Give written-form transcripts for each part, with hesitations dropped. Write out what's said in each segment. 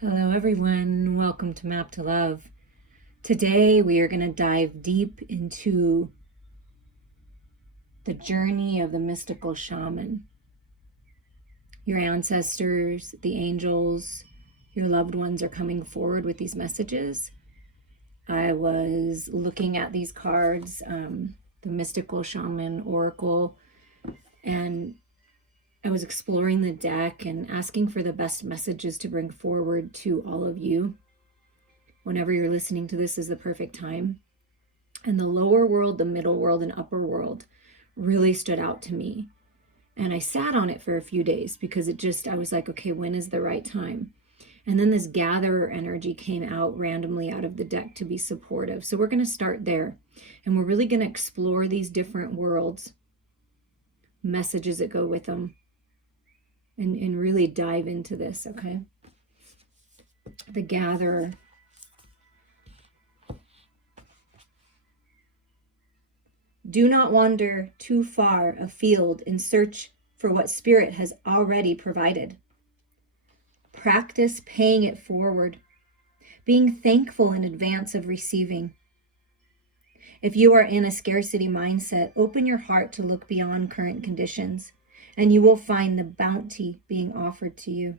Hello everyone, welcome to Map to Love. Today we are going to dive deep into the journey of the mystical shaman. Your ancestors, the angels, your loved ones are coming forward with these messages. I was looking at these cards, the mystical shaman oracle, and I was exploring the deck and asking for the best messages to bring forward to all of you. Whenever you're listening to this is the perfect time. And the lower world, the middle world, and upper world really stood out to me. And I sat on it for a few days because I was like, okay, when is the right time? And then this gatherer energy came out randomly out of the deck to be supportive. So we're going to start there. And we're really going to explore these different worlds, messages that go with them, and really dive into this, okay? The gatherer. Do not wander too far afield in search for what Spirit has already provided. Practice paying it forward, being thankful in advance of receiving. If you are in a scarcity mindset, open your heart to look beyond current conditions, and you will find the bounty being offered to you.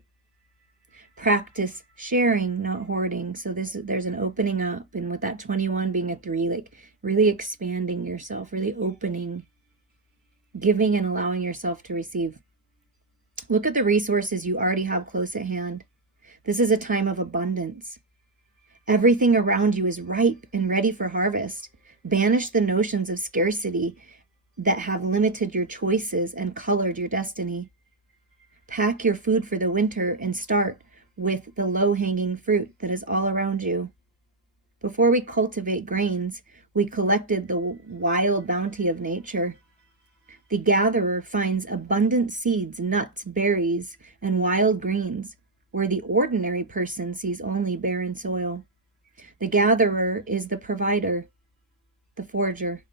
Practice sharing, not hoarding. So there's an opening up, and with that 21 being a 3, like really expanding yourself, really opening, giving and allowing yourself to receive. Look at the resources you already have close at hand. This is a time of abundance. Everything around you is ripe and ready for harvest. Banish the notions of scarcity that have limited your choices and colored your destiny. Pack your food for the winter and start with the low-hanging fruit that is all around you. Before we cultivate grains, we collected the wild bounty of nature. The gatherer finds abundant seeds, nuts, berries, and wild greens, where the ordinary person sees only barren soil. The gatherer is the provider, the forager,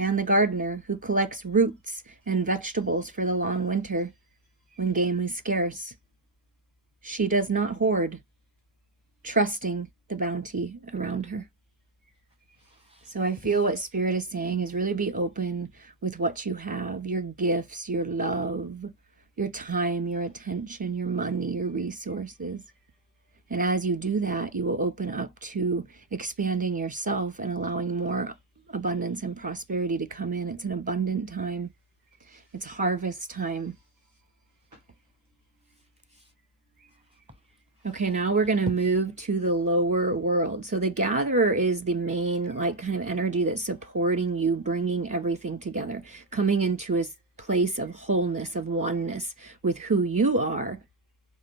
and the gardener who collects roots and vegetables for the long winter when game is scarce. She does not hoard, trusting the bounty around her. So I feel what Spirit is saying is really be open with what you have, your gifts, your love, your time, your attention, your money, your resources. And as you do that, you will open up to expanding yourself and allowing more abundance and prosperity to come in. It's an abundant time. It's harvest time. Okay, now we're going to move to the lower world. So the gatherer is the main kind of energy that's supporting you, bringing everything together, coming into a place of wholeness, of oneness with who you are,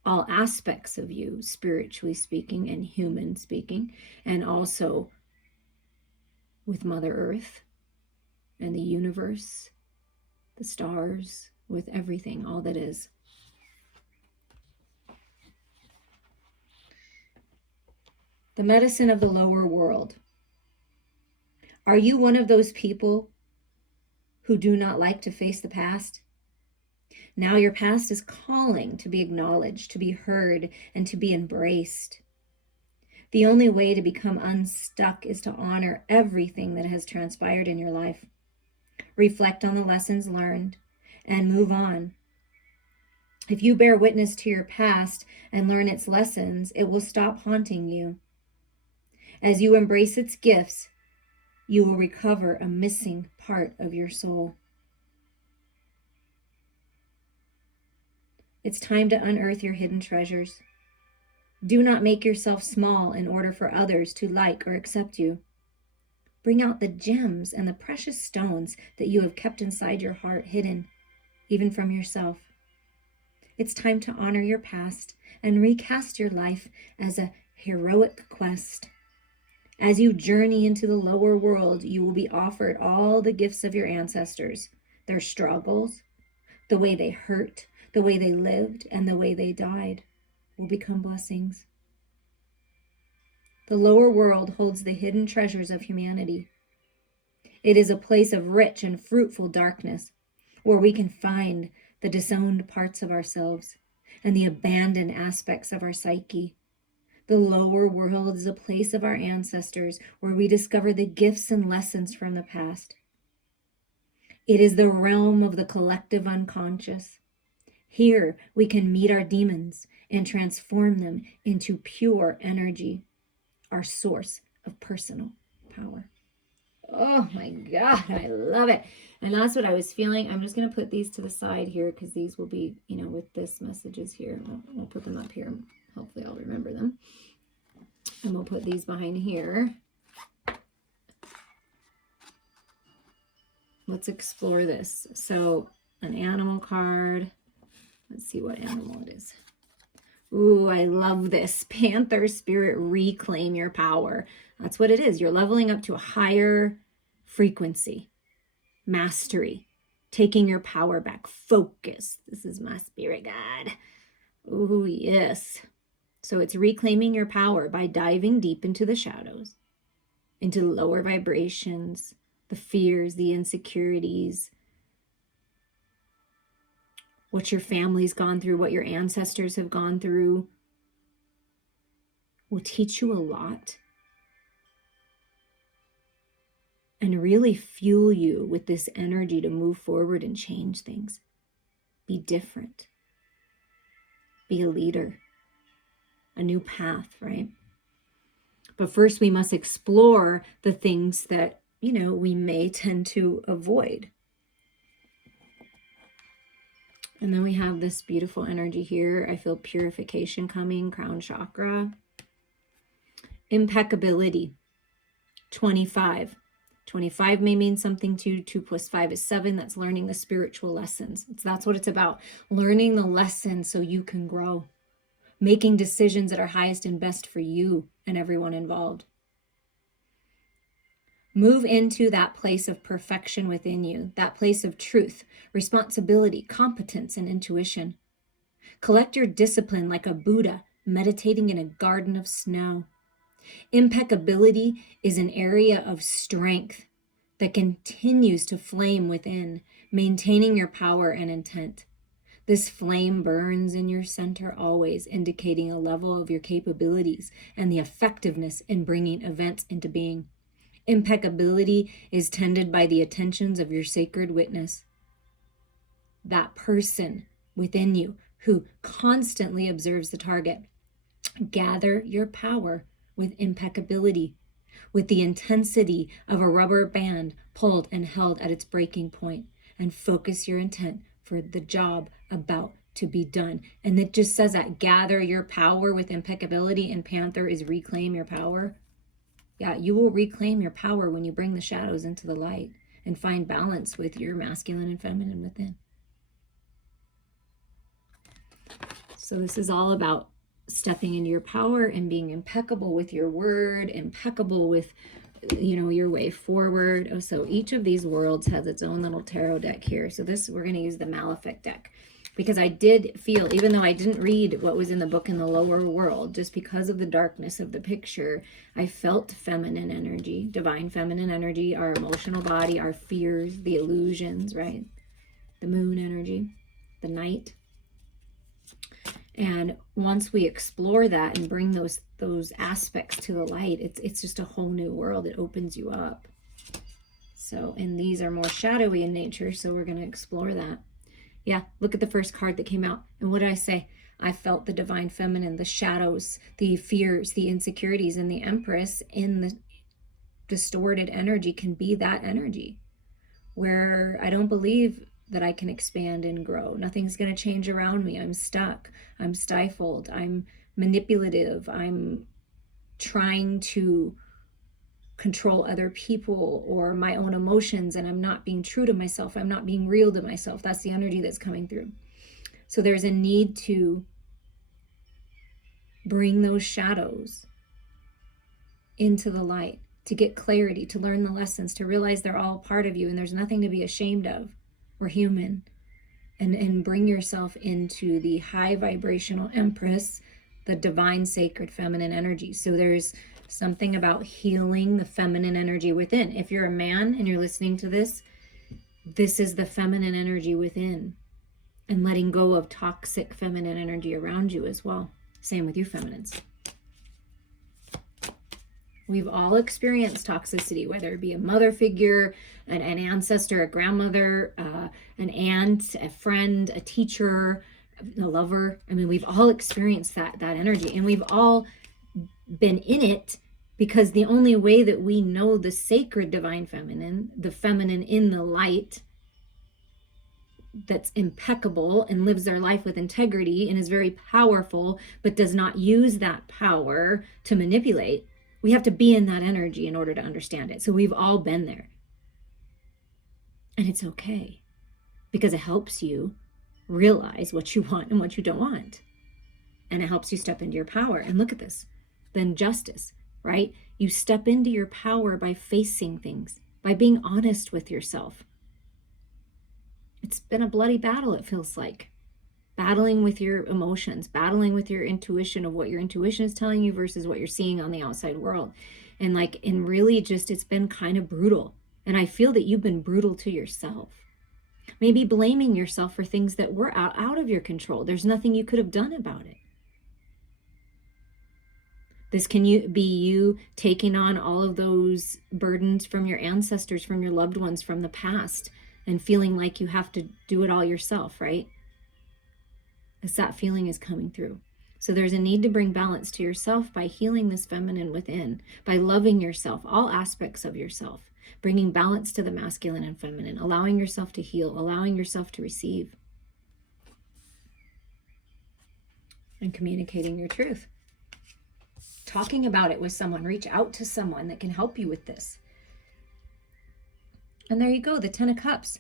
all aspects of you, spiritually speaking and human speaking, and also with Mother Earth and the universe, the stars, with everything, all that is. The medicine of the lower world. Are you one of those people who do not like to face the past? Now your past is calling to be acknowledged, to be heard, and to be embraced. The only way to become unstuck is to honor everything that has transpired in your life. Reflect on the lessons learned and move on. If you bear witness to your past and learn its lessons, it will stop haunting you. As you embrace its gifts, you will recover a missing part of your soul. It's time to unearth your hidden treasures. Do not make yourself small in order for others to like or accept you. Bring out the gems and the precious stones that you have kept inside your heart, hidden, even from yourself. It's time to honor your past and recast your life as a heroic quest. As you journey into the lower world, you will be offered all the gifts of your ancestors, their struggles, the way they hurt, the way they lived, and the way they died will become blessings. The lower world holds the hidden treasures of humanity. It is a place of rich and fruitful darkness where we can find the disowned parts of ourselves and the abandoned aspects of our psyche. The lower world is a place of our ancestors where we discover the gifts and lessons from the past. It is the realm of the collective unconscious. Here we can meet our demons and transform them into pure energy, our source of personal power. Oh my God, I love it. And that's what I was feeling. I'm just going to put these to the side here because these will be, with this messages here. I'll put them up here. Hopefully I'll remember them. And we'll put these behind here. Let's explore this. So an animal card. Let's see what animal it is. Ooh, I love this. Panther spirit, reclaim your power. That's what it is. You're leveling up to a higher frequency. Mastery. Taking your power back. Focus. This is my spirit guide. Ooh, yes. So it's reclaiming your power by diving deep into the shadows, into the lower vibrations, the fears, the insecurities, what your family's gone through, what your ancestors have gone through, will teach you a lot and really fuel you with this energy to move forward and change things. Be different. Be a leader. A new path, right? But first we must explore the things that, we may tend to avoid. And then we have this beautiful energy here. I feel purification coming, crown chakra. Impeccability, 25. 25 may mean something to you. 2 + 5 is 7. That's learning the spiritual lessons. That's what it's about. Learning the lessons so you can grow. Making decisions that are highest and best for you and everyone involved. Move into that place of perfection within you, that place of truth, responsibility, competence, and intuition. Collect your discipline like a Buddha meditating in a garden of snow. Impeccability is an area of strength that continues to flame within, maintaining your power and intent. This flame burns in your center always, indicating a level of your capabilities and the effectiveness in bringing events into being. Impeccability is tended by the attentions of your sacred witness. That person within you who constantly observes the target. Gather your power with impeccability, with the intensity of a rubber band pulled and held at its breaking point, and focus your intent for the job about to be done. And it just says that gather your power with impeccability, and Panther is reclaim your power. Yeah, you will reclaim your power when you bring the shadows into the light and find balance with your masculine and feminine within. So this is all about stepping into your power and being impeccable with your word, impeccable with, your way forward. Oh, so each of these worlds has its own little tarot deck here. So we're going to use the Malefic deck. Because I did feel, even though I didn't read what was in the book in the lower world, just because of the darkness of the picture, I felt feminine energy, divine feminine energy, our emotional body, our fears, the illusions, right? The moon energy, the night. And once we explore that and bring those aspects to the light, it's just a whole new world. It opens you up. So, and these are more shadowy in nature, so we're going to explore that. Yeah, look at the first card that came out. And what did I say? I felt the divine feminine, the shadows, the fears, the insecurities, and the Empress in the distorted energy can be that energy where I don't believe that I can expand and grow. Nothing's going to change around me. I'm stuck. I'm stifled. I'm manipulative. I'm trying to control other people or my own emotions, and I'm not being true to myself. I'm not being real to myself. That's the energy that's coming through. So there's a need to bring those shadows into the light, to get clarity, to learn the lessons, to realize they're all part of you and there's nothing to be ashamed of. We're human. And bring yourself into the high vibrational Empress, the divine sacred feminine energy. So there's something about healing the feminine energy within. If you're a man and you're listening to this, this is the feminine energy within. and letting go of toxic feminine energy around you as well. Same with you feminines. We've all experienced toxicity, whether it be a mother figure, an ancestor, a grandmother, an aunt, a friend, a teacher, a lover. I mean, we've all experienced that energy, and we've all been in it, because the only way that we know the sacred divine feminine, the feminine in the light, that's impeccable and lives their life with integrity and is very powerful, but does not use that power to manipulate. We have to be in that energy in order to understand it. So we've all been there. And it's okay, because it helps you realize what you want and what you don't want. And it helps you step into your power. And look at this. Then justice, right? You step into your power by facing things, by being honest with yourself. It's been a bloody battle, it feels like. Battling with your emotions, battling with your intuition of what your intuition is telling you versus what you're seeing on the outside world. And really just, it's been kind of brutal. And I feel that you've been brutal to yourself. Maybe blaming yourself for things that were out of your control. There's nothing you could have done about it. This can be you taking on all of those burdens from your ancestors, from your loved ones, from the past, and feeling like you have to do it all yourself, right? As that feeling is coming through. So there's a need to bring balance to yourself by healing this feminine within, by loving yourself, all aspects of yourself, bringing balance to the masculine and feminine, allowing yourself to heal, allowing yourself to receive, and communicating your truth. Talking about it with someone, reach out to someone that can help you with this. And there you go, the 10 of Cups.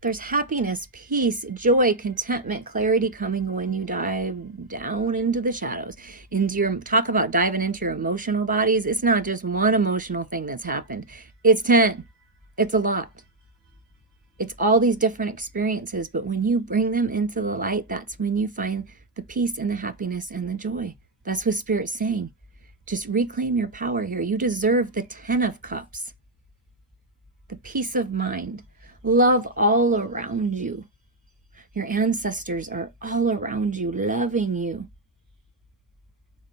There's happiness, peace, joy, contentment, clarity coming when you dive down into the shadows. Talk about diving into your emotional bodies. It's not just one emotional thing that's happened. It's 10. It's a lot. It's all these different experiences, but when you bring them into the light, that's when you find the peace and the happiness and the joy. That's what Spirit's saying. Just reclaim your power here. You deserve the 10 of Cups. The peace of mind, love all around you. Your ancestors are all around you, loving you,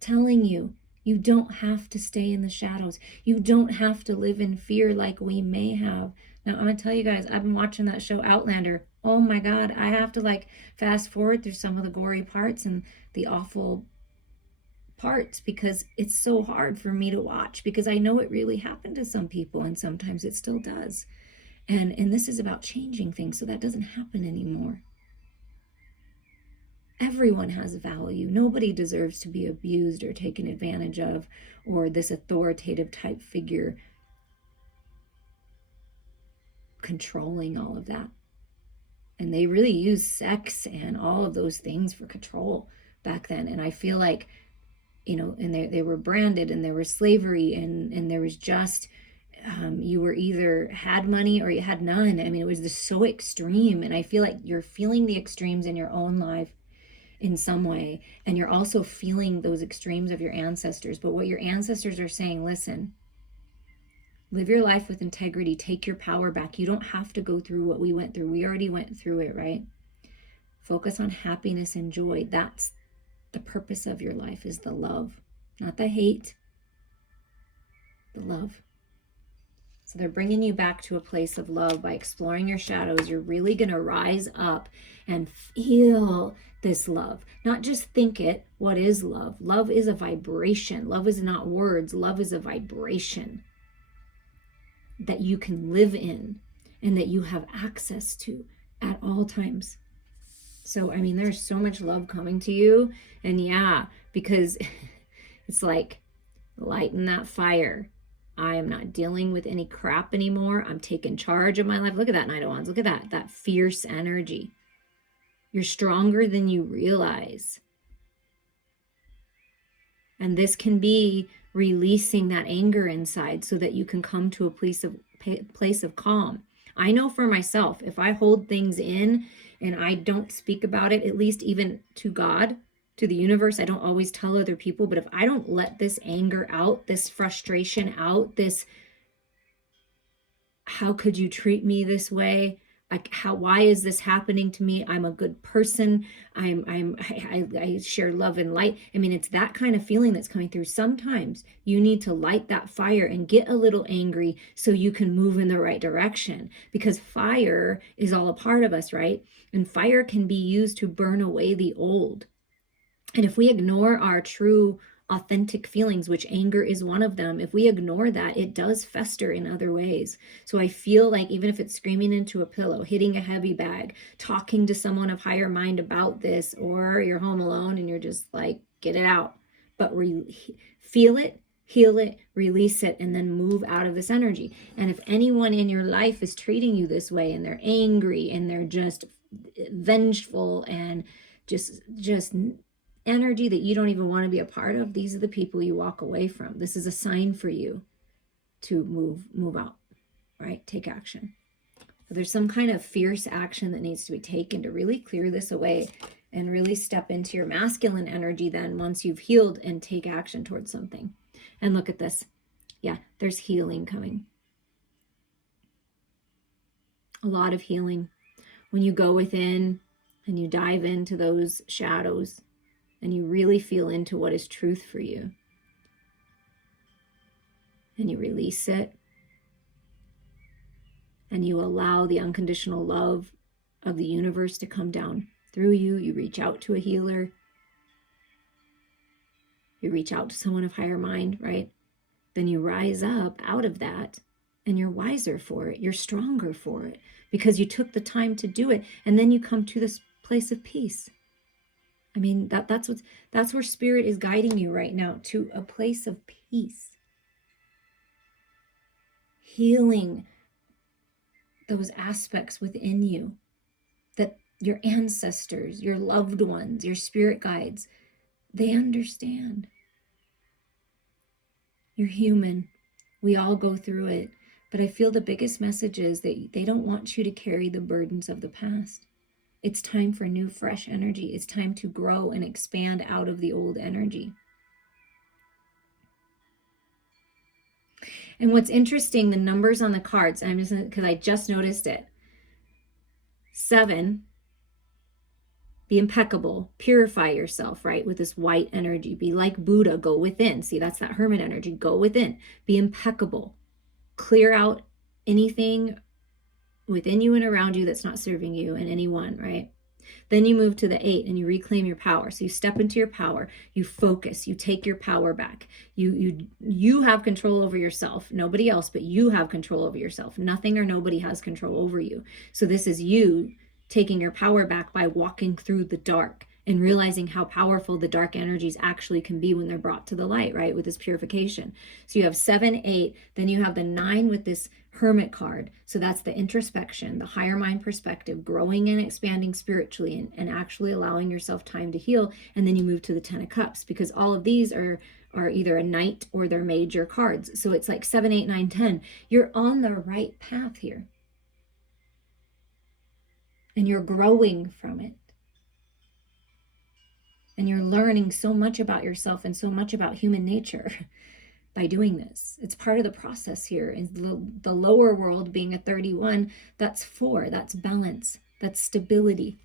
telling you you don't have to stay in the shadows. You don't have to live in fear like we may have. Now, I'm going to tell you guys, I've been watching that show Outlander. Oh my God, I have to fast forward through some of the gory parts and the awful parts, because it's so hard for me to watch, because I know it really happened to some people, and sometimes it still does. And this is about changing things so that doesn't happen anymore. Everyone has value. Nobody deserves to be abused or taken advantage of, or this authoritative type figure controlling all of that. And they really used sex and all of those things for control back then. And I feel like, and they were branded, and there was slavery, and there was just, you were either had money or you had none. I mean, it was just so extreme. And I feel like you're feeling the extremes in your own life in some way. And you're also feeling those extremes of your ancestors. But what your ancestors are saying, listen, live your life with integrity. Take your power back. You don't have to go through what we went through. We already went through it, right? Focus on happiness and joy. That's the purpose of your life, is the love, not the hate, the love. So they're bringing you back to a place of love by exploring your shadows. You're really going to rise up and feel this love, not just think it. What is love? Love is a vibration. Love is not words. Love is a vibration that you can live in and that you have access to at all times. So, I mean, there's so much love coming to you. And yeah, because it's like lighting that fire. I am not dealing with any crap anymore. I'm taking charge of my life. Look at that Knight of Wands. Look at that fierce energy. You're stronger than you realize. And this can be releasing that anger inside so that you can come to a place of calm. I know for myself, if I hold things in and I don't speak about it, at least even to God, to the universe, I don't always tell other people, but if I don't let this anger out, this frustration out, this, how could you treat me this way? Like, why is this happening to me? I'm a good person. I share love and light. I mean, it's that kind of feeling that's coming through. Sometimes you need to light that fire and get a little angry so you can move in the right direction, because fire is all a part of us, right? And fire can be used to burn away the old. And if we ignore our true authentic feelings, which anger is one of them, if we ignore that, it does fester in other ways. So I feel like even if it's screaming into a pillow, hitting a heavy bag, talking to someone of higher mind about this, or you're home alone and you're just like, get it out. But feel it, heal it, release it, and then move out of this energy. And if anyone in your life is treating you this way, and they're angry and they're just vengeful and just energy that you don't even want to be a part of, these are the people you walk away from. This is a sign for you to move out, right? Take action. So there's some kind of fierce action that needs to be taken to really clear this away and really step into your masculine energy then, once you've healed, and take action towards something. And look at this. Yeah, there's healing coming. A lot of healing. When you go within and you dive into those shadows, and you really feel into what is truth for you, and you release it, and you allow the unconditional love of the universe to come down through you. You reach out to a healer, you reach out to someone of higher mind, right? Then you rise up out of that, and you're wiser for it, you're stronger for it, because you took the time to do it. And then you come to this place of peace. I mean, that's where spirit is guiding you right now, to a place of peace. Healing those aspects within you that your ancestors, your loved ones, your spirit guides, they understand. You're human. We all go through it. But I feel the biggest message is that they don't want you to carry the burdens of the past. It's time for new, fresh energy. It's time to grow and expand out of the old energy. And what's interesting, the numbers on the cards, I'm just, because I just noticed it. 7, be impeccable, purify yourself, right? With this white energy, be like Buddha, go within. See, that's that hermit energy, go within, be impeccable, clear out anything within you and around you that's not serving you and anyone, right? Then you move to the 8 and you reclaim your power. So you step into your power, you focus, you take your power back. You have control over yourself, nobody else, but you have control over yourself. Nothing or nobody has control over you. So this is you taking your power back by walking through the dark and realizing how powerful the dark energies actually can be when they're brought to the light, right? With this purification. So you have 7, 8, then you have the 9 with this hermit card. So that's the introspection, the higher mind perspective, growing and expanding spiritually, and actually allowing yourself time to heal. And then you move to the 10 of Cups, because all of these are either a knight or they're major cards. So it's like 7, 8, 9, 10. You're on the right path here. And you're growing from it. And you're learning so much about yourself and so much about human nature by doing this. It's part of the process here. And the lower world being a 31, that's 4, that's balance, that's stability.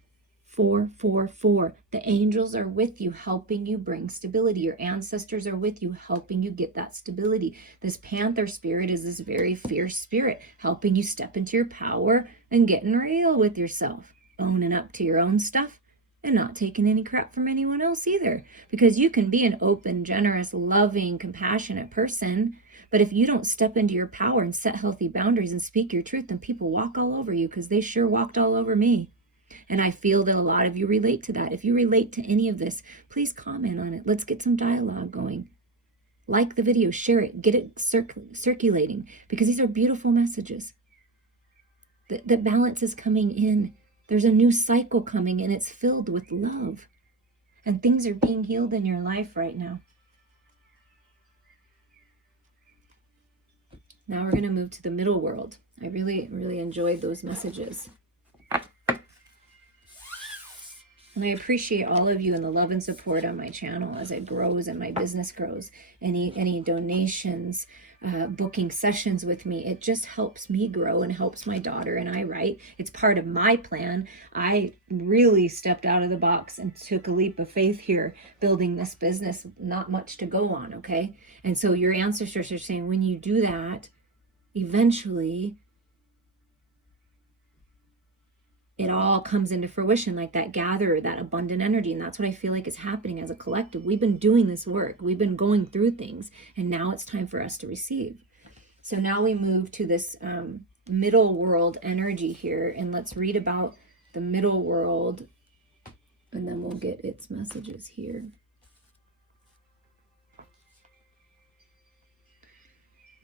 4, 4, 4. The angels are with you, helping you bring stability. Your ancestors are with you, helping you get that stability. This panther spirit is this very fierce spirit, helping you step into your power and getting real with yourself, owning up to your own stuff, and not taking any crap from anyone else either. Because you can be an open, generous, loving, compassionate person, but if you don't step into your power and set healthy boundaries and speak your truth, then people walk all over you, because they sure walked all over me. And I feel that a lot of you relate to that. If you relate to any of this, please comment on it. Let's get some dialogue going. Like the video, share it, get it circulating, because these are beautiful messages. The balance is coming in. There's a new cycle coming, and it's filled with love. And things are being healed in your life right now. Now we're going to move to the middle world. I really, really enjoyed those messages. And I appreciate all of you and the love and support on my channel as it grows and my business grows. Any donations, booking sessions with me, it just helps me grow and helps my daughter and I, right? It's part of my plan. I really stepped out of the box and took a leap of faith here, building this business, not much to go on, okay? And so your ancestors are saying, when you do that, eventually it all comes into fruition, like that gatherer, that abundant energy. And that's what I feel like is happening as a collective. We've been doing this work. We've been going through things, and now it's time for us to receive. So now we move to this middle world energy here, and let's read about the middle world, and then we'll get its messages here.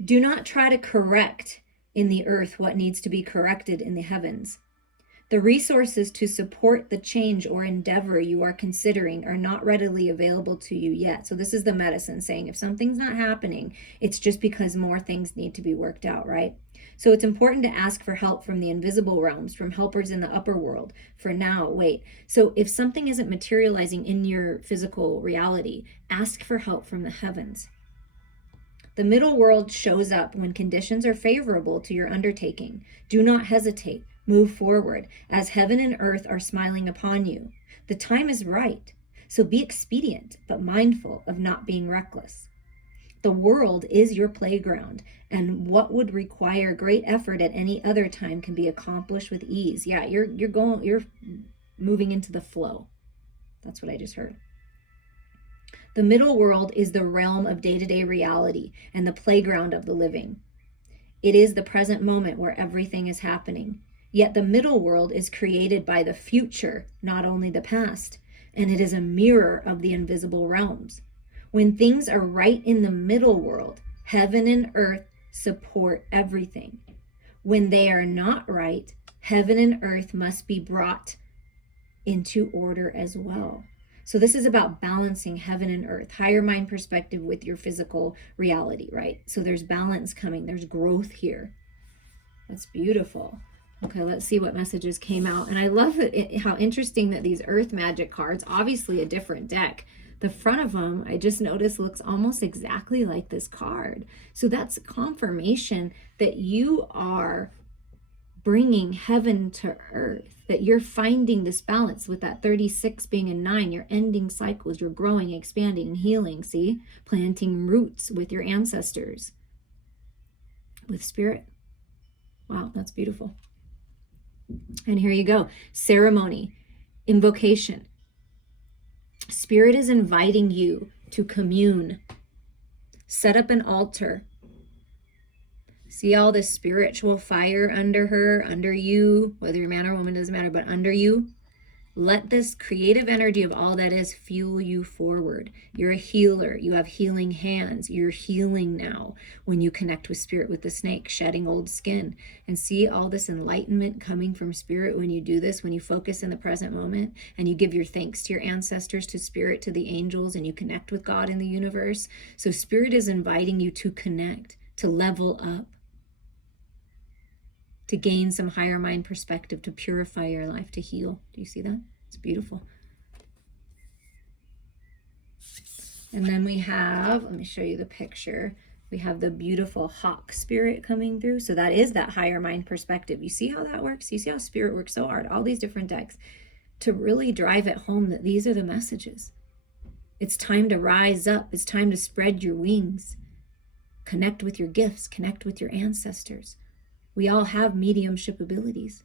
Do not try to correct in the earth what needs to be corrected in the heavens. The resources to support the change or endeavor you are considering are not readily available to you yet. So this is the medicine saying if something's not happening, it's just because more things need to be worked out, right? So it's important to ask for help from the invisible realms, from helpers in the upper world. For now, wait. So if something isn't materializing in your physical reality, ask for help from the heavens. The middle world shows up when conditions are favorable to your undertaking. Do not hesitate. Move forward, as heaven and earth are smiling upon you. The time is right, so be expedient, but mindful of not being reckless. The world is your playground, and what would require great effort at any other time can be accomplished with ease. Yeah, you're moving into the flow. That's what I just heard. The middle world is the realm of day-to-day reality and the playground of the living. It is the present moment where everything is happening. Yet the middle world is created by the future, not only the past, and it is a mirror of the invisible realms. When things are right in the middle world, heaven and earth support everything. When they are not right, heaven and earth must be brought into order as well. So this is about balancing heaven and earth, higher mind perspective with your physical reality, right? So there's balance coming, there's growth here. That's beautiful. Okay, let's see what messages came out. And I love how interesting that these earth magic cards, obviously a different deck, the front of them, I just noticed, looks almost exactly like this card. So that's confirmation that you are bringing heaven to earth, that you're finding this balance with that 36 being a 9. You're ending cycles, you're growing, expanding, and healing, see? Planting roots with your ancestors, with spirit. Wow, that's beautiful. And here you go. Ceremony, invocation. Spirit is inviting you to commune. Set up an altar. See all this spiritual fire under her, under you, whether you're man or woman, doesn't matter, but under you. Let this creative energy of all that is fuel you forward. You're a healer. You have healing hands. You're healing now when you connect with spirit, with the snake, shedding old skin. And see all this enlightenment coming from spirit when you do this, when you focus in the present moment and you give your thanks to your ancestors, to spirit, to the angels, and you connect with God in the universe. So spirit is inviting you to connect, to level up, to gain some higher mind perspective, to purify your life, to heal. Do you see that? It's beautiful. And then we have, let me show you the picture. We have the beautiful hawk spirit coming through. So that is that higher mind perspective. You see how that works? You see how spirit works so hard, all these different decks, to really drive it home that these are the messages. It's time to rise up. It's time to spread your wings. Connect with your gifts. Connect with your ancestors. We all have mediumship abilities.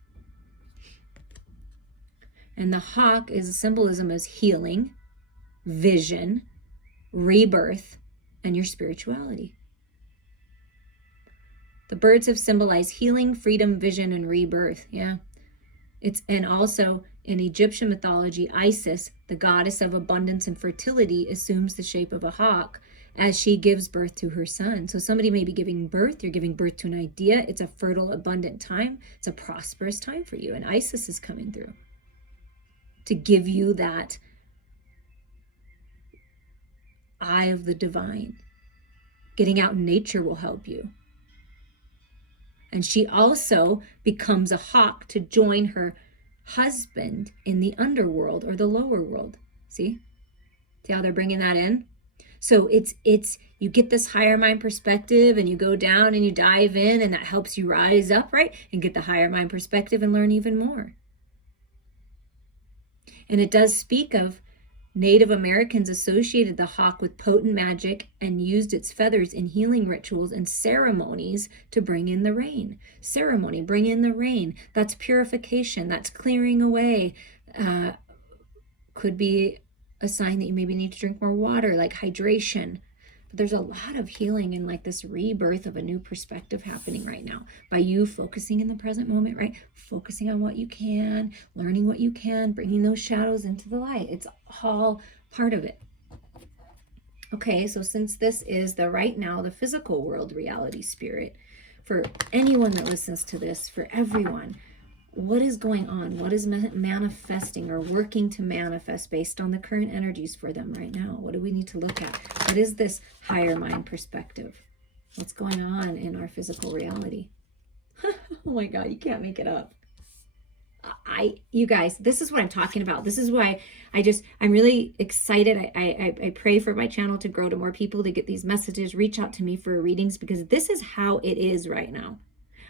And the hawk is a symbolism as healing, vision, rebirth, and your spirituality. The birds have symbolized healing, freedom, vision, and rebirth. Yeah. And also in Egyptian mythology, Isis, the goddess of abundance and fertility, assumes the shape of a hawk as she gives birth to her son. So somebody may be giving birth, you're giving birth to an idea. It's a fertile, abundant time. It's a prosperous time for you. And Isis is coming through to give you that eye of the divine. Getting out in nature will help you. And she also becomes a hawk to join her husband in the underworld or the lower world. See how they're bringing that in? So it's you get this higher mind perspective and you go down and you dive in, and that helps you rise up, right? And get the higher mind perspective and learn even more. And it does speak of Native Americans associated the hawk with potent magic and used its feathers in healing rituals and ceremonies to bring in the rain. Ceremony, bring in the rain. That's purification. That's clearing away. Could be a sign that you maybe need to drink more water, like hydration. But there's a lot of healing and like this rebirth of a new perspective happening right now by you focusing in the present moment, right? Focusing on what you can, learning what you can, bringing those shadows into the light. It's all part of it. Okay, so since this is the right now, the physical world reality spirit, for anyone that listens to this, for everyone, what is going on? What is manifesting or working to manifest based on the current energies for them right now? What do we need to look at? What is this higher mind perspective? What's going on in our physical reality? Oh my God, you can't make it up. You guys, this is what I'm talking about. This is why I'm really excited. I pray for my channel to grow, to more people to get these messages, reach out to me for readings, because this is how it is right now.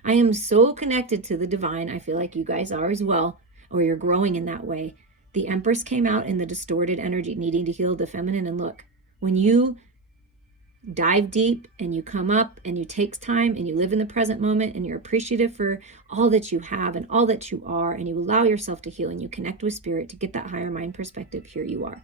I am so connected to the divine. I feel like you guys are as well, or you're growing in that way. The Empress came out in the distorted energy, needing to heal the feminine. And look, when you dive deep and you come up and you take time and you live in the present moment and you're appreciative for all that you have and all that you are, and you allow yourself to heal and you connect with spirit to get that higher mind perspective, here you are.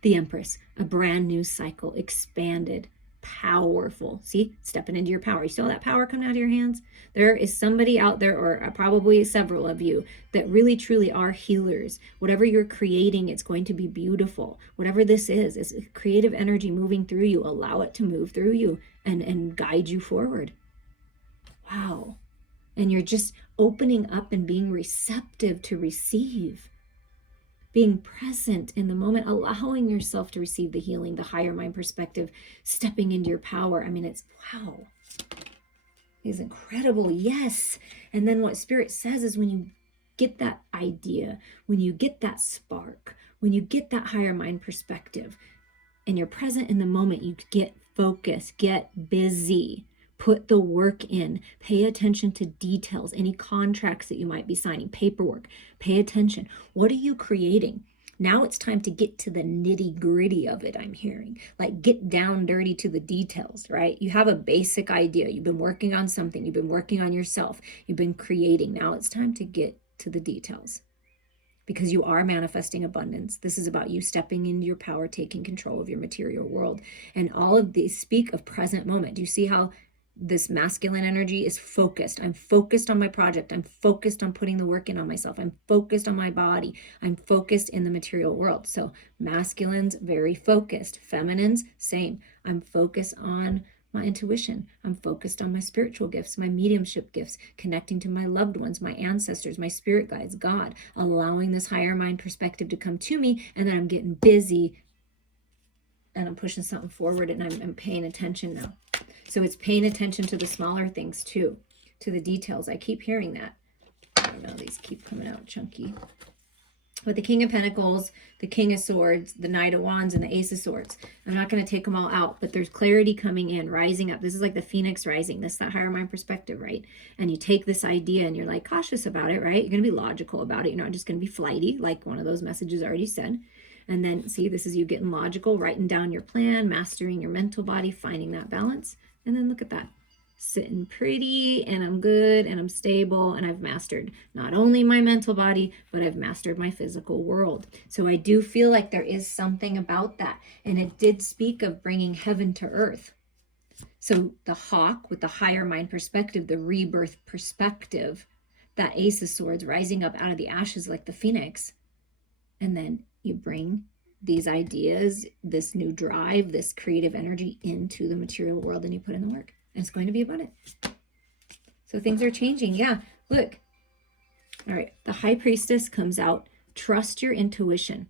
The Empress, a brand new cycle, expanded, powerful. See, stepping into your power. You saw that power coming out of your hands? There is somebody out there, or probably several of you, that really truly are healers. Whatever you're creating, it's going to be beautiful. Whatever this is creative energy moving through you. Allow it to move through you and guide you forward. Wow. And you're just opening up and being receptive to receive. Being present in the moment, allowing yourself to receive the healing, the higher mind perspective, stepping into your power. I mean, it's wow. It's incredible. Yes. And then what Spirit says is, when you get that idea, when you get that spark, when you get that higher mind perspective and you're present in the moment, you get focused, get busy. Put the work in. Pay attention to details, any contracts that you might be signing, paperwork. Pay attention. What are you creating? Now it's time to get to the nitty gritty of it, I'm hearing. Like, get down dirty to the details, right? You have a basic idea. You've been working on something. You've been working on yourself. You've been creating. Now it's time to get to the details, because you are manifesting abundance. This is about you stepping into your power, taking control of your material world. And all of these speak of present moment. Do you see how this masculine energy is focused? I'm focused on my project. I'm focused on putting the work in on myself. I'm focused on my body. I'm focused in the material world. So masculines, very focused. Feminines, same. I'm focused on my intuition. I'm focused on my spiritual gifts, my mediumship gifts, connecting to my loved ones, my ancestors, my spirit guides, God, allowing this higher mind perspective to come to me. And then I'm getting busy and I'm pushing something forward, and I'm paying attention now. So it's paying attention to the smaller things too, to the details. I keep hearing that. I know these keep coming out chunky. With the King of Pentacles, the King of Swords, the Knight of Wands, and the Ace of Swords. I'm not going to take them all out, but there's clarity coming in, rising up. This is like the Phoenix rising. This is that higher mind perspective, right? And you take this idea and you're like cautious about it, right? You're going to be logical about it. You're not just going to be flighty, like one of those messages already said. And then see, this is you getting logical, writing down your plan, mastering your mental body, finding that balance. And then look at that. Sitting pretty, and I'm good, and I'm stable, and I've mastered not only my mental body, but I've mastered my physical world. So I do feel like there is something about that. And it did speak of bringing heaven to earth. So the hawk with the higher mind perspective, the rebirth perspective, that Ace of Swords rising up out of the ashes like the phoenix. And then you bring these ideas, this new drive, this creative energy into the material world, and you put in the work. And it's going to be abundant. So things are changing. Yeah, look. All right, the High Priestess comes out. Trust your intuition.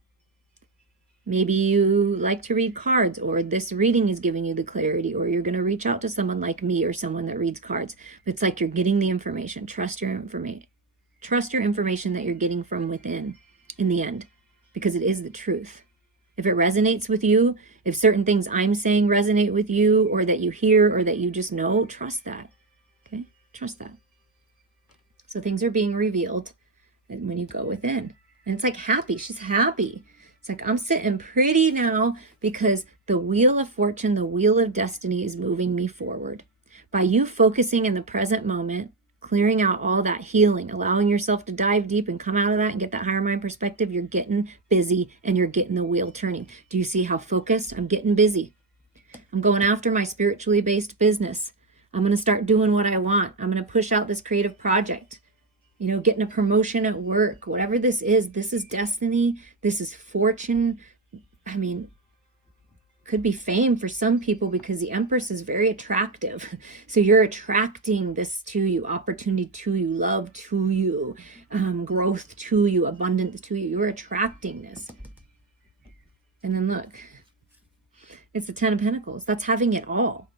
Maybe you like to read cards, or this reading is giving you the clarity, or you're going to reach out to someone like me or someone that reads cards. But it's like you're getting the information. Trust your information. Trust your information that you're getting from within in the end, because it is the truth. If it resonates with you, if certain things I'm saying resonate with you, or that you hear, or that you just know, trust that. Okay? Trust that. So things are being revealed when you go within. And it's like happy. She's happy. It's like, I'm sitting pretty now because the wheel of fortune, the wheel of destiny is moving me forward. By you focusing in the present moment, clearing out all that healing, allowing yourself to dive deep and come out of that and get that higher mind perspective, you're getting busy and you're getting the wheel turning. Do you see how focused? I'm getting busy. I'm going after my spiritually based business. I'm going to start doing what I want. I'm going to push out this creative project. You know, getting a promotion at work, whatever this is destiny. This is fortune. I mean, could be fame for some people because the Empress is very attractive. So you're attracting this to you, opportunity to you, love to you, growth to you, abundance to you. You're attracting this. And then look, it's the 10 of Pentacles. That's having it all.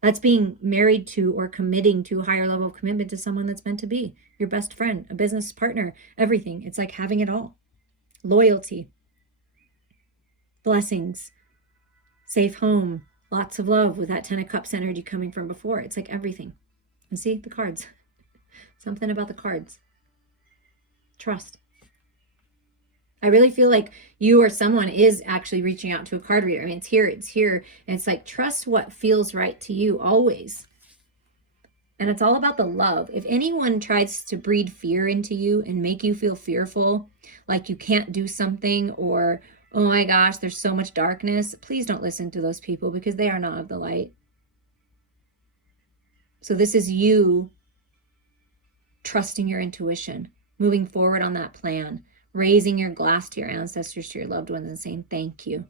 That's being married to or committing to a higher level of commitment to someone that's meant to be your best friend, a business partner, everything. It's like having it all. Loyalty, blessings, safe home, lots of love with that 10 of Cups energy coming from before. It's like everything. And see the cards. Something about the cards. Trust. I really feel like you or someone is actually reaching out to a card reader. I mean, it's here. And it's like, trust what feels right to you always. And it's all about the love. If anyone tries to breed fear into you and make you feel fearful, like you can't do something, or, oh my gosh, there's so much darkness, please don't listen to those people because they are not of the light. So this is you trusting your intuition, moving forward on that plan, raising your glass to your ancestors, to your loved ones, and saying, thank you.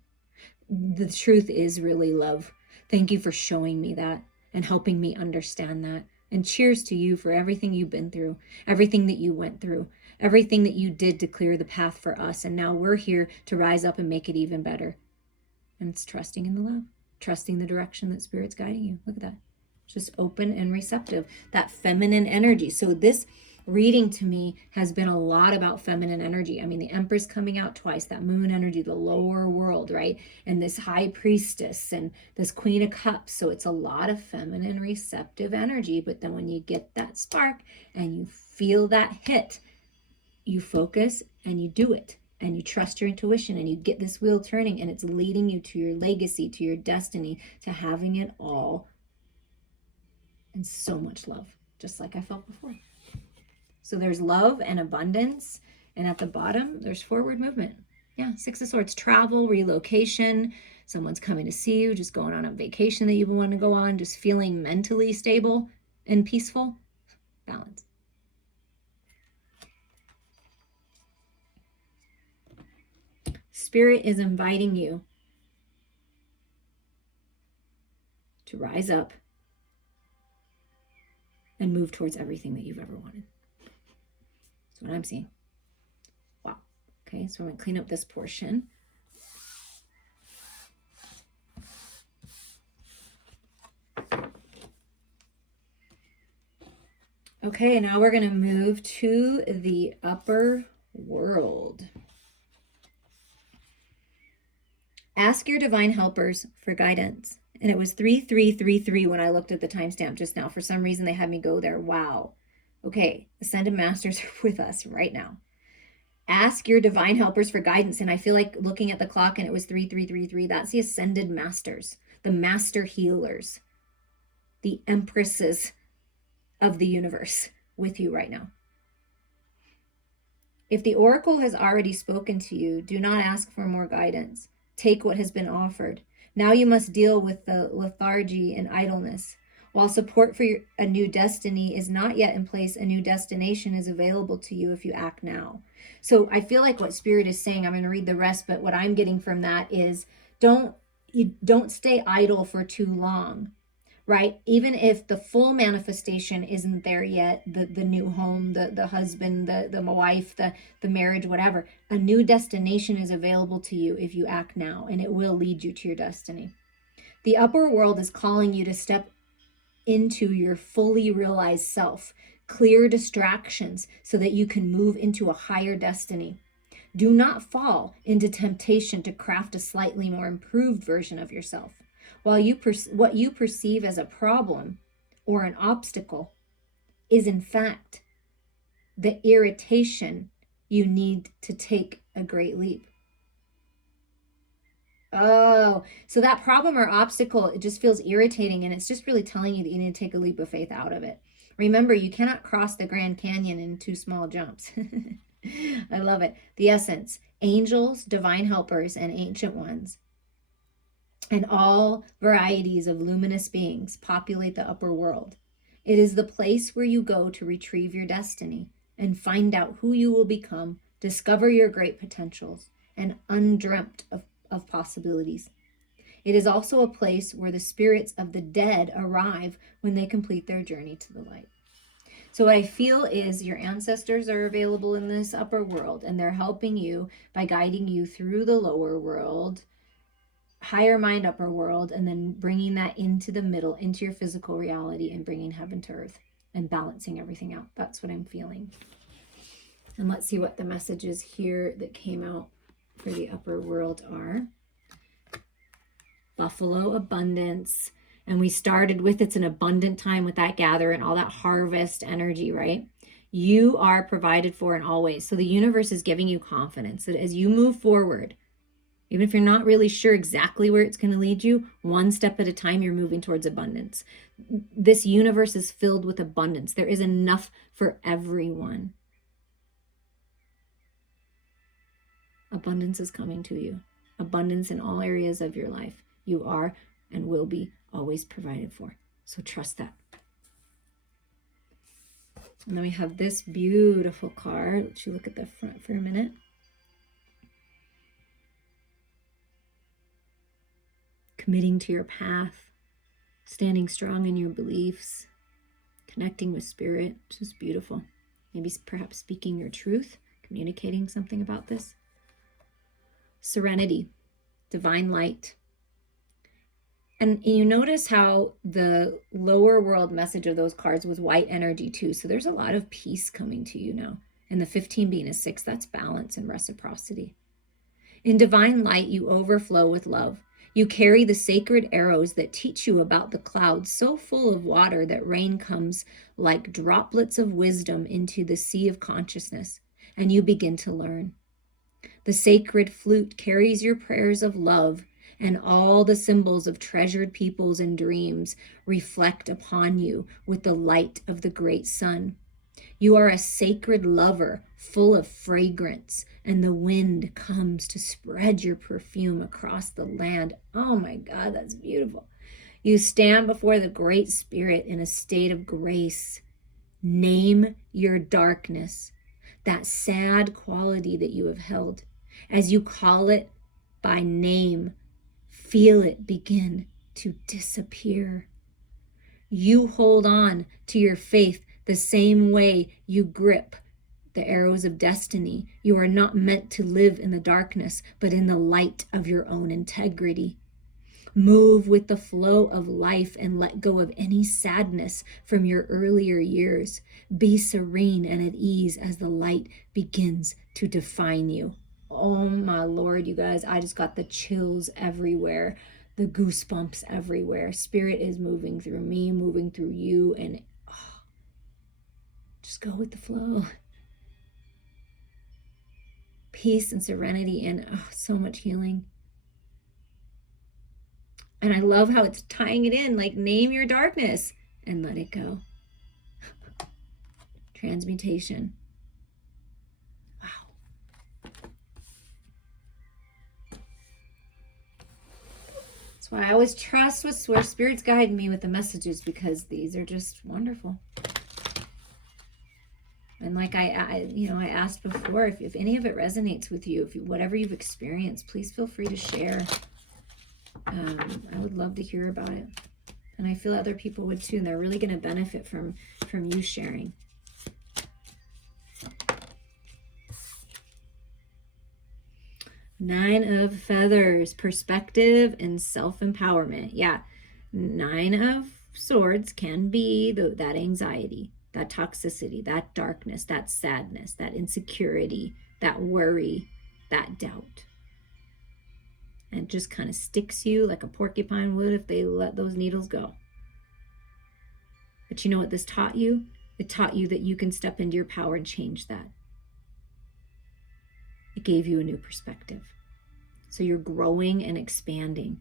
The truth is really love. Thank you for showing me that and helping me understand that. And cheers to you for everything you've been through, everything that you went through, everything that you did to clear the path for us. And now we're here to rise up and make it even better. And it's trusting in the love, trusting the direction that Spirit's guiding you. Look at that. Just open and receptive, that feminine energy. So this reading to me has been a lot about feminine energy. I mean, the Empress coming out twice, that moon energy, the lower world, right? And this high priestess and this Queen of Cups. So it's a lot of feminine receptive energy. But then when you get that spark and you feel that hit, you focus and you do it. And you trust your intuition and you get this wheel turning, and it's leading you to your legacy, to your destiny, to having it all. And so much love, just like I felt before. So there's love and abundance. And at the bottom, there's forward movement. Yeah, Six of Swords, travel, relocation. Someone's coming to see you, just going on a vacation that you've been wanting to go on, just feeling mentally stable and peaceful. Balance. Spirit is inviting you to rise up and move towards everything that you've ever wanted. That's what I'm seeing. Wow. Okay, so I'm going to clean up this portion. Okay, now we're going to move to the upper world. Ask your divine helpers for guidance. And it was 3333 when I looked at the timestamp just now. For some reason, they had me go there. Wow. Okay, Ascended Masters are with us right now. Ask your divine helpers for guidance. And I feel like looking at the clock and it was 3333. That's the Ascended Masters, the Master Healers, the Empresses of the universe with you right now. If the Oracle has already spoken to you, do not ask for more guidance. Take what has been offered. Now you must deal with the lethargy and idleness. While support for a new destiny is not yet in place, a new destination is available to you if you act now. So I feel like what Spirit is saying, I'm going to read the rest, but what I'm getting from that is don't stay idle for too long, right? Even if the full manifestation isn't there yet, the new home, the husband, the wife, the marriage, whatever, a new destination is available to you if you act now, and it will lead you to your destiny. The upper world is calling you to step into your fully realized self. Clear distractions so that you can move into a higher destiny. Do not fall into temptation to craft a slightly more improved version of yourself. While what you perceive as a problem or an obstacle is in fact the irritation you need to take a great leap. Oh, so that problem or obstacle, it just feels irritating, and it's just really telling you that you need to take a leap of faith out of it. Remember, you cannot cross the Grand Canyon in 2 small jumps. I love it. The essence: angels, divine helpers, and ancient ones, and all varieties of luminous beings populate the upper world. It is the place where you go to retrieve your destiny and find out who you will become, discover your great potentials and undreamt of possibilities. It is also a place where the spirits of the dead arrive when they complete their journey to the light. So what I feel is your ancestors are available in this upper world, and they're helping you by guiding you through the lower world, higher mind, upper world, and then bringing that into the middle, into your physical reality, and bringing heaven to earth and balancing everything out. That's what I'm feeling. And let's see what the messages here that came out for the upper world are. Buffalo, abundance. And we started with, it's an abundant time with that gather and all that harvest energy, right? You are provided for in all ways. So the universe is giving you confidence that as you move forward, even if you're not really sure exactly where it's going to lead you, one step at a time, you're moving towards abundance. This universe is filled with abundance. There is enough for everyone. Abundance is coming to you. Abundance in all areas of your life. You are and will be always provided for. So trust that. And then we have this beautiful card. Let's you look at the front for a minute. Committing to your path, standing strong in your beliefs, connecting with spirit, which is beautiful. Maybe perhaps speaking your truth, communicating something about this. Serenity, divine light. And you notice how the lower world message of those cards was white energy too. So there's a lot of peace coming to you now. And the 15 being a 6, that's balance and reciprocity. In divine light, you overflow with love. You carry the sacred arrows that teach you about the clouds, so full of water that rain comes like droplets of wisdom into the sea of consciousness, and you begin to learn. The sacred flute carries your prayers of love, and all the symbols of treasured peoples and dreams reflect upon you with the light of the great sun. You are a sacred lover, full of fragrance, and the wind comes to spread your perfume across the land. Oh my God, that's beautiful. You stand before the Great Spirit in a state of grace. Name your darkness, that sad quality that you have held. As you call it by name, feel it begin to disappear. You hold on to your faith the same way you grip the arrows of destiny. You are not meant to live in the darkness, but in the light of your own integrity. Move with the flow of life and let go of any sadness from your earlier years. Be serene and at ease as the light begins to define you. Oh my Lord, you guys, I just got the chills everywhere, the goosebumps everywhere. Spirit is moving through me, moving through you, and just go with the flow. Peace and serenity and so much healing. And I love how it's tying it in, like name your darkness and let it go. Transmutation. Wow. That's why I always trust where Spirit's guiding me with the messages, because these are just wonderful. And like I asked before, if any of it resonates with you, whatever you've experienced, please feel free to share. I would love to hear about it. And I feel other people would too, and they're really going to benefit from you sharing. Nine of Feathers, perspective and self-empowerment. Yeah, 9 of Swords can be that anxiety. that toxicity, that darkness, that sadness, that insecurity, that worry, that doubt. And it just kind of sticks you like a porcupine would if they let those needles go. But you know what this taught you? It taught you that you can step into your power and change that. It gave you a new perspective. So you're growing and expanding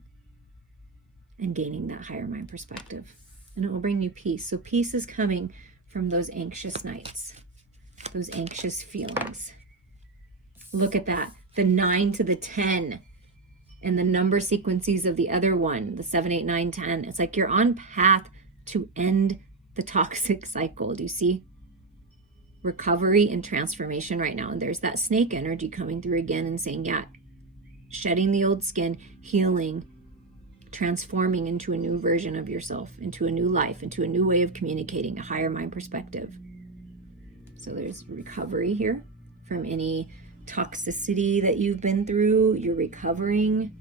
and gaining that higher mind perspective. And it will bring you peace. So peace is coming from those anxious nights, those anxious feelings. Look at that. The 9 to the 10 and the number sequences of the other one, the 7, 8, 9, 10. It's like you're on path to end the toxic cycle. Do you see? Recovery and transformation right now. And there's that snake energy coming through again and saying, yeah, shedding the old skin, healing, transforming into a new version of yourself, into a new life, into a new way of communicating, a higher mind perspective. So there's recovery here from any toxicity that you've been through. You're recovering.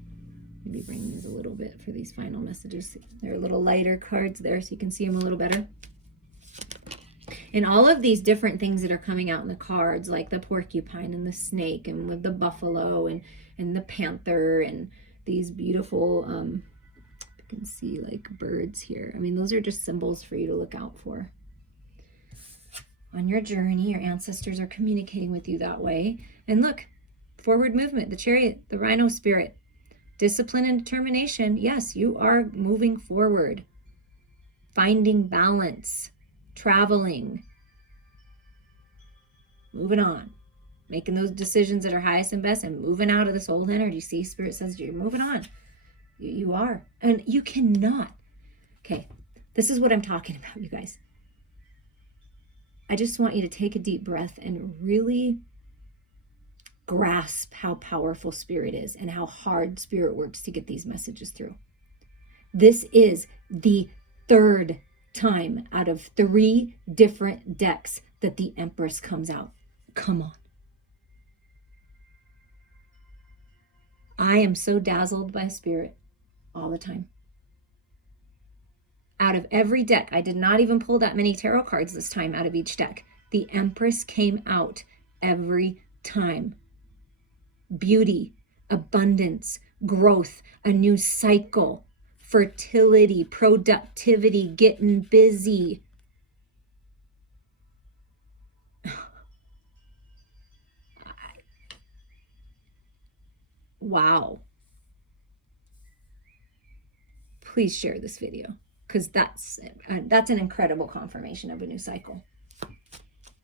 Maybe bring these a little bit for these final messages. They're a little lighter cards there so you can see them a little better. And all of these different things that are coming out in the cards, like the porcupine and the snake and with the buffalo and the panther and these beautiful, you can see like birds here. I mean, those are just symbols for you to look out for. On your journey, your ancestors are communicating with you that way. And look, forward movement, the chariot, the rhino spirit, discipline and determination. Yes, you are moving forward, finding balance, traveling, moving on, making those decisions that are highest and best and moving out of this old energy. See, Spirit says you're moving on. You are. And you cannot. Okay, this is what I'm talking about, you guys. I just want you to take a deep breath and really grasp how powerful Spirit is and how hard Spirit works to get these messages through. This is the third time out of 3 different decks that the Empress comes out. Come on. I am so dazzled by Spirit all the time. Out of every deck, I did not even pull that many tarot cards this time out of each deck. The Empress came out every time. Beauty, abundance, growth, a new cycle, fertility, productivity, getting busy. Wow. Please share this video because that's an incredible confirmation of a new cycle.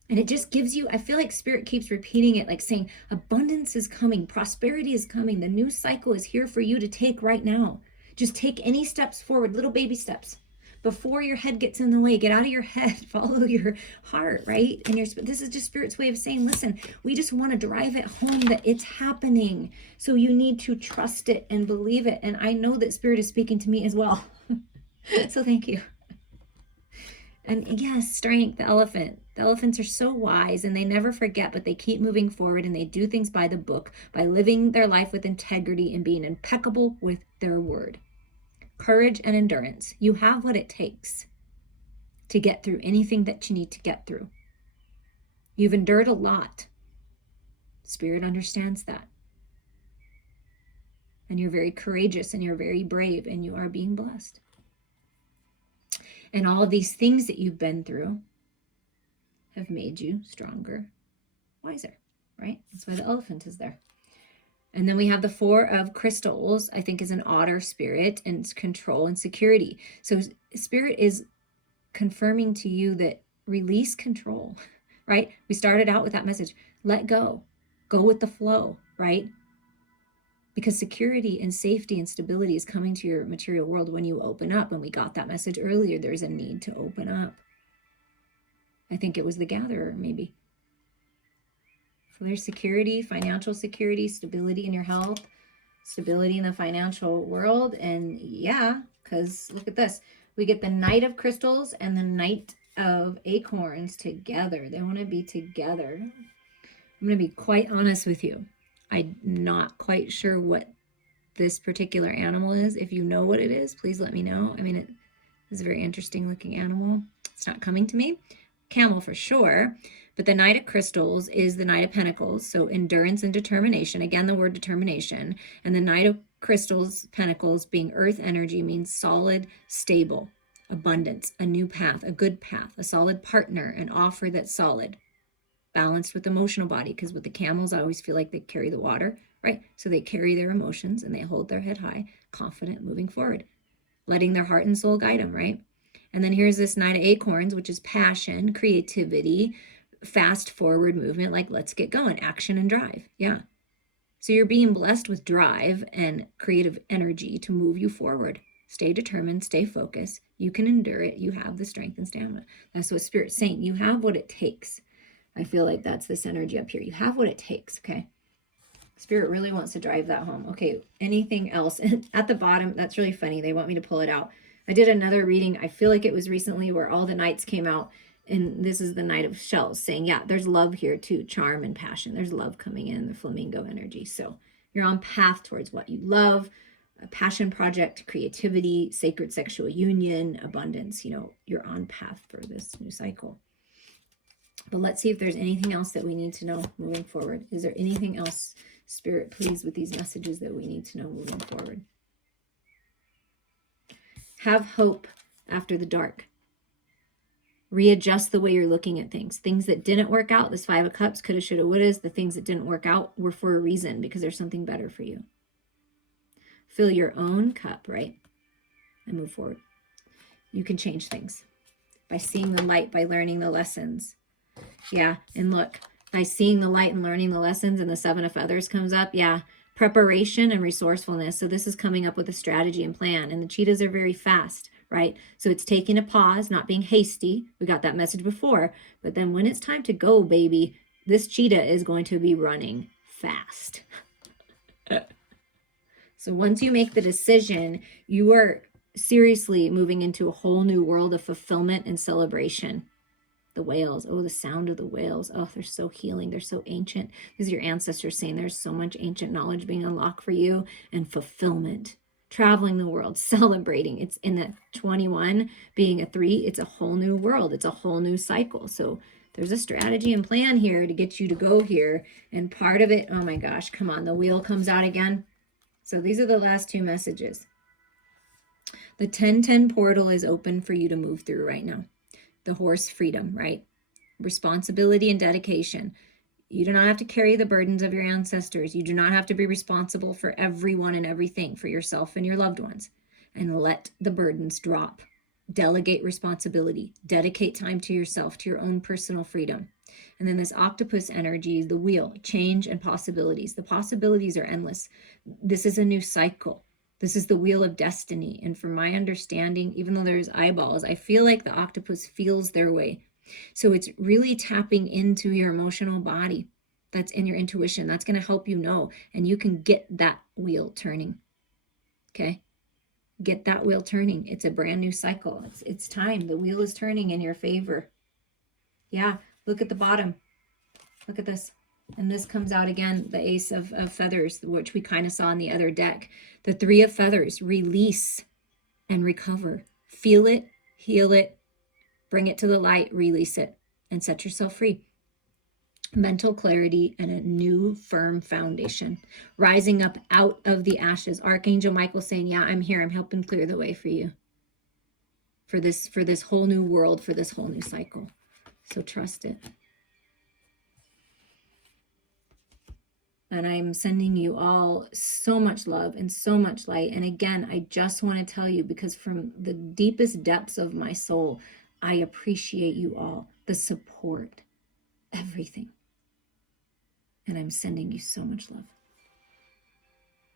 And it just gives you, I feel like Spirit keeps repeating it, like saying abundance is coming, prosperity is coming, the new cycle is here for you to take right now. Just take any steps forward, little baby steps. Before your head gets in the way, get out of your head, follow your heart, right? And this is just Spirit's way of saying, listen, we just want to drive it home that it's happening. So you need to trust it and believe it. And I know that Spirit is speaking to me as well. So thank you. And yes, strength, the elephant. The elephants are so wise and they never forget, but they keep moving forward and they do things by the book, by living their life with integrity and being impeccable with their word. Courage and endurance. You have what it takes to get through anything that you need to get through. You've endured a lot. Spirit understands that. And you're very courageous and you're very brave and you are being blessed. And all of these things that you've been through have made you stronger, wiser, right? That's why the elephant is there. And then we have the 4 of crystals, I think is an otter spirit, and it's control and security. So Spirit is confirming to you that release control, right? We started out with that message. Let go. Go with the flow, right? Because security and safety and stability is coming to your material world when you open up. And we got that message earlier. There's a need to open up. I think it was the Gatherer, maybe. So there's security, financial security, stability in your health, stability in the financial world. And yeah, because look at this. We get the Knight of Crystals and the Knight of Acorns together. They want to be together. I'm going to be quite honest with you. I'm not quite sure what this particular animal is. If you know what it is, please let me know. I mean, it is a very interesting looking animal. It's not coming to me, camel for sure. But the Knight of Crystals is the Knight of Pentacles. So endurance and determination. Again, the word determination. And the Knight of Crystals, Pentacles, being earth energy, means solid, stable, abundance, a new path, a good path, a solid partner, an offer that's solid, balanced with emotional body. Because with the camels, I always feel like they carry the water, right? So they carry their emotions and they hold their head high, confident, moving forward, letting their heart and soul guide them, right? And then here's this Knight of Acorns, which is passion, creativity, fast forward movement, like let's get going, action and drive. Yeah. So you're being blessed with drive and creative energy to move you forward. Stay determined, stay focused. You can endure it. You have the strength and stamina. That's what Spirit's saying. You have what it takes. I feel like that's this energy up here. You have what it takes, okay? Spirit really wants to drive that home. Okay, anything else? At the bottom, that's really funny. They want me to pull it out. I did another reading. I feel like it was recently where all the knights came out. And this is the Knight of Shells saying, yeah, there's love here too. Charm and passion. There's love coming in, the flamingo energy. So you're on path towards what you love, a passion project, creativity, sacred sexual union, abundance. You know, you're on path for this new cycle. But let's see if there's anything else that we need to know moving forward. Is there anything else, Spirit, please, with these messages that we need to know moving forward? Have hope after the dark. Readjust the way you're looking at things. Things that didn't work out, this Five of Cups, coulda, shoulda, wouldas, the things that didn't work out were for a reason, because there's something better for you. Fill your own cup, right? And move forward. You can change things by seeing the light, by learning the lessons. Yeah, and look, by seeing the light and learning the lessons, and the Seven of Feathers comes up. Yeah, preparation and resourcefulness. So this is coming up with a strategy and plan, and the cheetahs are very fast, right? So it's taking a pause, not being hasty. We got that message before. But then when it's time to go, baby, this cheetah is going to be running fast. So once you make the decision, you are seriously moving into a whole new world of fulfillment and celebration. The whales. Oh, the sound of the whales. Oh, they're so healing. They're so ancient. These are your ancestors saying there's so much ancient knowledge being unlocked for you, and fulfillment. Traveling the world, celebrating. It's in that 21 being a 3. It's a whole new world. It's a whole new cycle. So there's a strategy and plan here to get you to go here. And part of it, oh my gosh, come on. The wheel comes out again. So these are the last 2 messages. The 1010 portal is open for you to move through right now. The horse, freedom, right? Responsibility and dedication. You do not have to carry the burdens of your ancestors. You do not have to be responsible for everyone and everything, for yourself and your loved ones. And let the burdens drop. Delegate responsibility. Dedicate time to yourself, to your own personal freedom. And then this octopus energy is the wheel, change and possibilities. The possibilities are endless. This is a new cycle. This is the wheel of destiny. And from my understanding, even though there's eyeballs, I feel like the octopus feels their way. So it's really tapping into your emotional body. That's in your intuition. That's going to help you know. And you can get that wheel turning. Okay? Get that wheel turning. It's a brand new cycle. It's time. The wheel is turning in your favor. Yeah. Look at the bottom. Look at this. And this comes out again, the Ace of Feathers, which we kind of saw in the other deck. The 3 of Feathers, release and recover. Feel it, heal it, bring it to the light, release it, and set yourself free. Mental clarity and a new firm foundation. Rising up out of the ashes. Archangel Michael saying, yeah, I'm here. I'm helping clear the way for you. For this whole new world, for this whole new cycle. So trust it. And I'm sending you all so much love and so much light. And again, I just want to tell you, because from the deepest depths of my soul, I appreciate you all, the support, everything. And I'm sending you so much love.